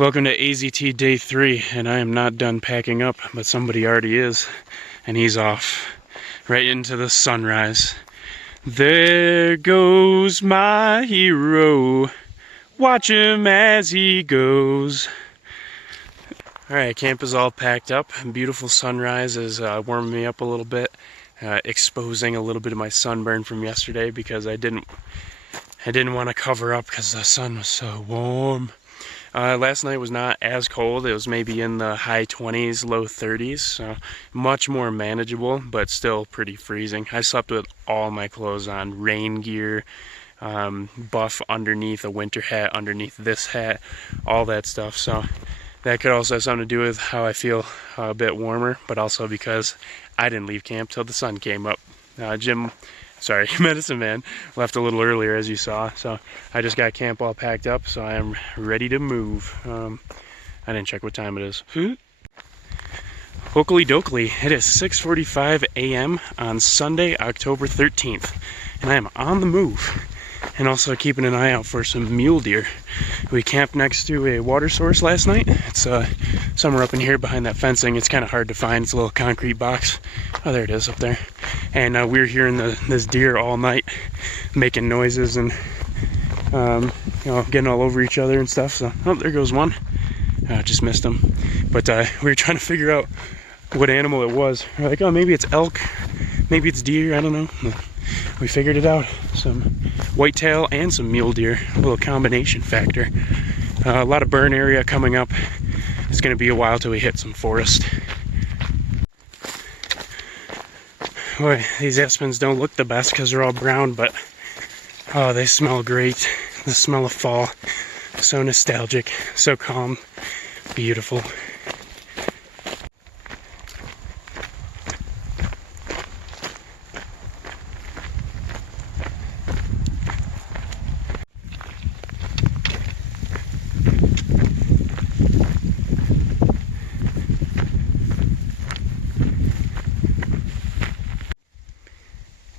Welcome to AZT Day 3, and I am not done packing up, but somebody already is, and he's off right into the sunrise. There goes my hero, watch him as he goes. Alright, camp is all packed up. Beautiful sunrise is warming me up a little bit, exposing a little bit of my sunburn from yesterday because I didn't want to cover up because the sun was so warm. Last night was not as cold. It was maybe in the high 20s, low 30s, so much more manageable, but still pretty freezing. I slept with all my clothes on, rain gear, buff underneath, a winter hat underneath this hat, all that stuff. So that could also have something to do with how I feel a bit warmer, but also because I didn't leave camp till the sun came up. Medicine Man left a little earlier, as you saw, so I just got camp all packed up, so I am ready to move. I didn't check what time it is. Oakley dokley, it is 6:45 a.m. on Sunday, October 13th, and I am on the move, and also keeping an eye out for some mule deer. We camped next to a water source last night. It's somewhere up in here behind that fencing. It's kind of hard to find. It's a little concrete box. Oh, there it is up there. And we were hearing this deer all night making noises and getting all over each other and stuff. So, oh, there goes one. Just missed him. But we were trying to figure out what animal it was. We're like, oh, maybe it's elk, maybe it's deer, I don't know. We figured it out. Some whitetail and some mule deer, a little combination factor. A lot of burn area coming up. It's going to be a while till we hit some forest. Boy, these aspens don't look the best because they're all brown, but oh, they smell great. The smell of fall. So nostalgic, so calm, beautiful.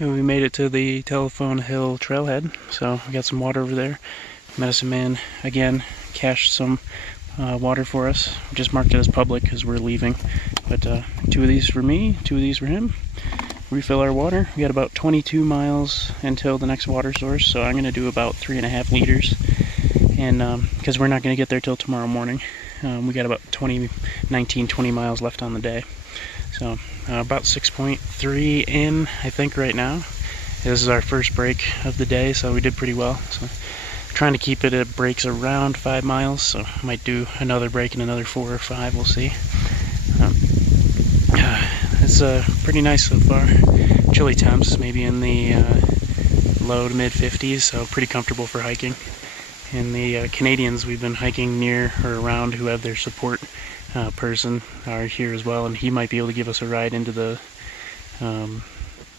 And we made it to the Telephone Hill trailhead, so we got some water over there. Medicine Man, again, cached some water for us. We just marked it as public because we're leaving. But 2 of these for me, 2 of these for him. Refill our water. We got about 22 miles until the next water source, so I'm going to do about 3.5 liters. And because we're not going to get there till tomorrow morning. We got about 20 miles left on the day. So about 6.3 in, I think, right now. This is our first break of the day, so we did pretty well. So trying to keep it at breaks around 5 miles, so I might do another break in another 4 or 5, we'll see. It's pretty nice so far. Chilly temps, maybe in the low to mid 50s, so pretty comfortable for hiking. And the Canadians we've been hiking near or around who have their support person are here as well, and he might be able to give us a ride into the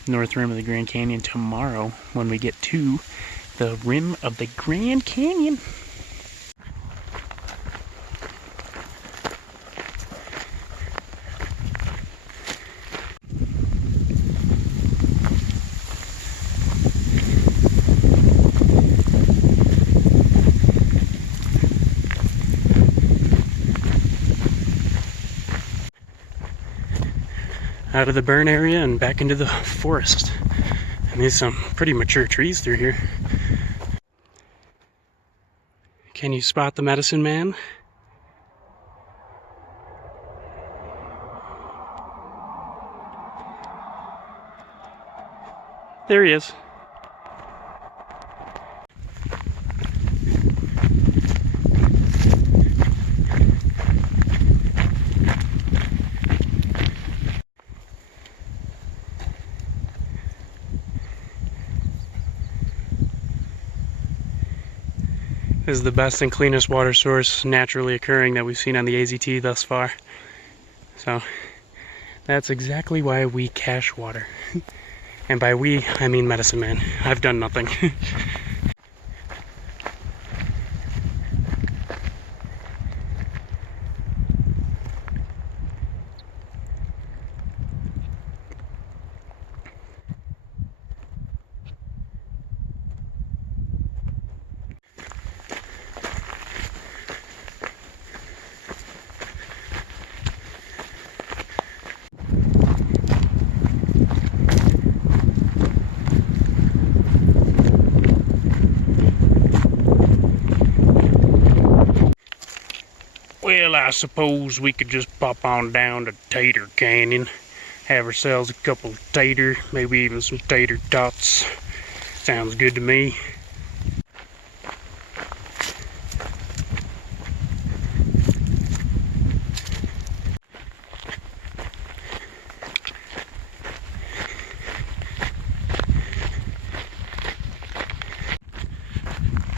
north rim of the Grand Canyon tomorrow when we get to the rim of the Grand Canyon. Out of the burn area and back into the forest. And there's some pretty mature trees through here. Can you spot the Medicine Man? There he is. This is the best and cleanest water source naturally occurring that we've seen on the AZT thus far. So that's exactly why we cache water. And by we, I mean Medicine Man. I've done nothing. Well, I suppose we could just pop on down to Tater Canyon. Have ourselves a couple of tater, maybe even some tater tots. Sounds good to me.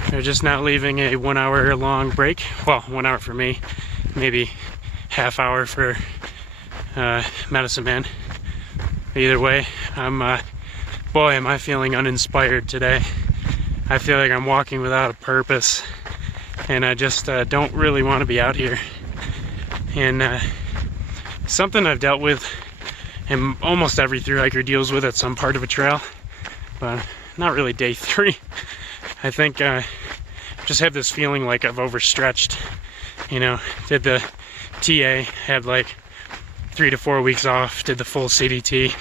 They're just now leaving a 1 hour long break. Well, 1 hour for me, maybe half hour for Medicine Man. Either way, boy, am I feeling uninspired today. I feel like I'm walking without a purpose, and I just don't really want to be out here. And something I've dealt with, and almost every thru hiker deals with at some part of a trail, but not really day 3. I think just have this feeling like I've overstretched. You know, did the TA, had like 3 to 4 weeks off, did the full CDT,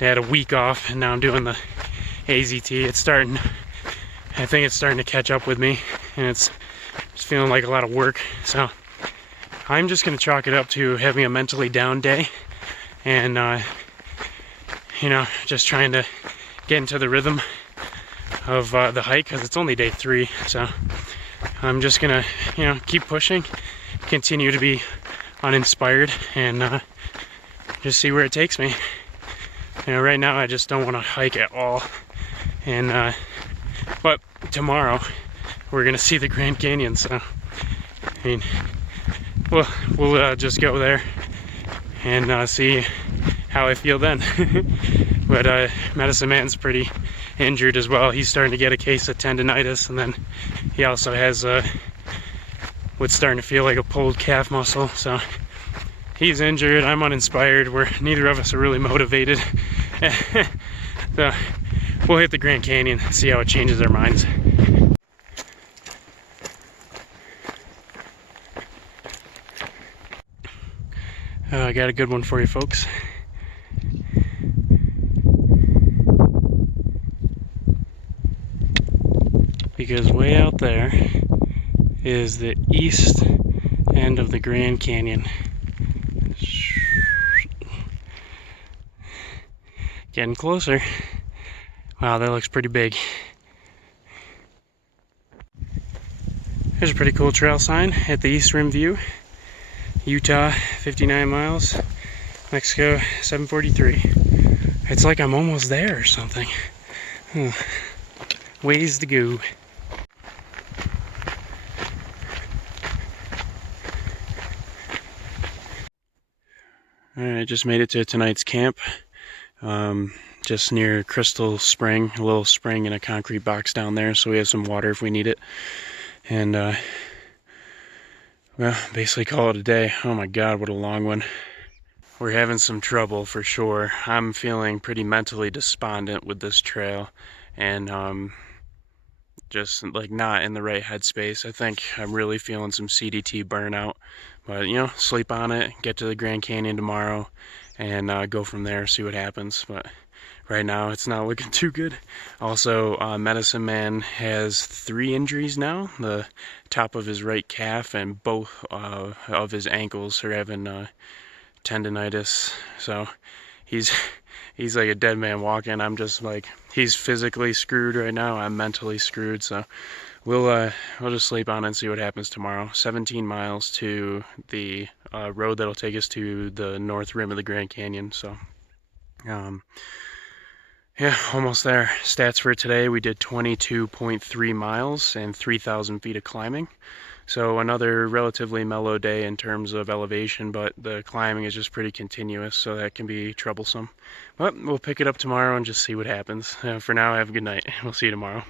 had a week off, and now I'm doing the AZT. I think it's starting to catch up with me, and it's just feeling like a lot of work. So I'm just gonna chalk it up to having a mentally down day, and you know, just trying to get into the rhythm of the hike, because it's only day 3. So I'm just gonna, you know, keep pushing, continue to be uninspired, and just see where it takes me. You know, right now I just don't want to hike at all, and but tomorrow we're gonna see the Grand Canyon, so I mean, we'll just go there and see how I feel then. But Medicine Man's pretty injured as well. He's starting to get a case of tendonitis, and then he also has what's starting to feel like a pulled calf muscle. So he's injured, I'm uninspired, neither of us are really motivated. So we'll hit the Grand Canyon, see how it changes our minds. I got a good one for you folks. Because way out there is the east end of the Grand Canyon. Getting closer. Wow, that looks pretty big. There's a pretty cool trail sign at the East Rim View. Utah, 59 miles. Mexico, 743. It's like I'm almost there or something. Ways to go. Alright, just made it to tonight's camp. Just near Crystal Spring, a little spring in a concrete box down there, so we have some water if we need it. And well, basically call it a day. Oh my god, what a long one. We're having some trouble for sure. I'm feeling pretty mentally despondent with this trail, and just like not in the right headspace. I think I'm really feeling some CDT burnout, but you know, sleep on it, get to the Grand Canyon tomorrow, and go from there, see what happens. But right now it's not looking too good. Also, Medicine Man has 3 injuries now. The top of his right calf and both of his ankles are having tendonitis. So he's like a dead man walking. I'm just like, he's physically screwed right now. I'm mentally screwed. So we'll just sleep on it and see what happens tomorrow. 17 miles to the road that'll take us to the north rim of the Grand Canyon. So yeah, almost there. Stats for today, we did 22.3 miles and 3,000 feet of climbing. So another relatively mellow day in terms of elevation, but the climbing is just pretty continuous, so that can be troublesome. But we'll pick it up tomorrow and just see what happens. For now, have a good night. We'll see you tomorrow.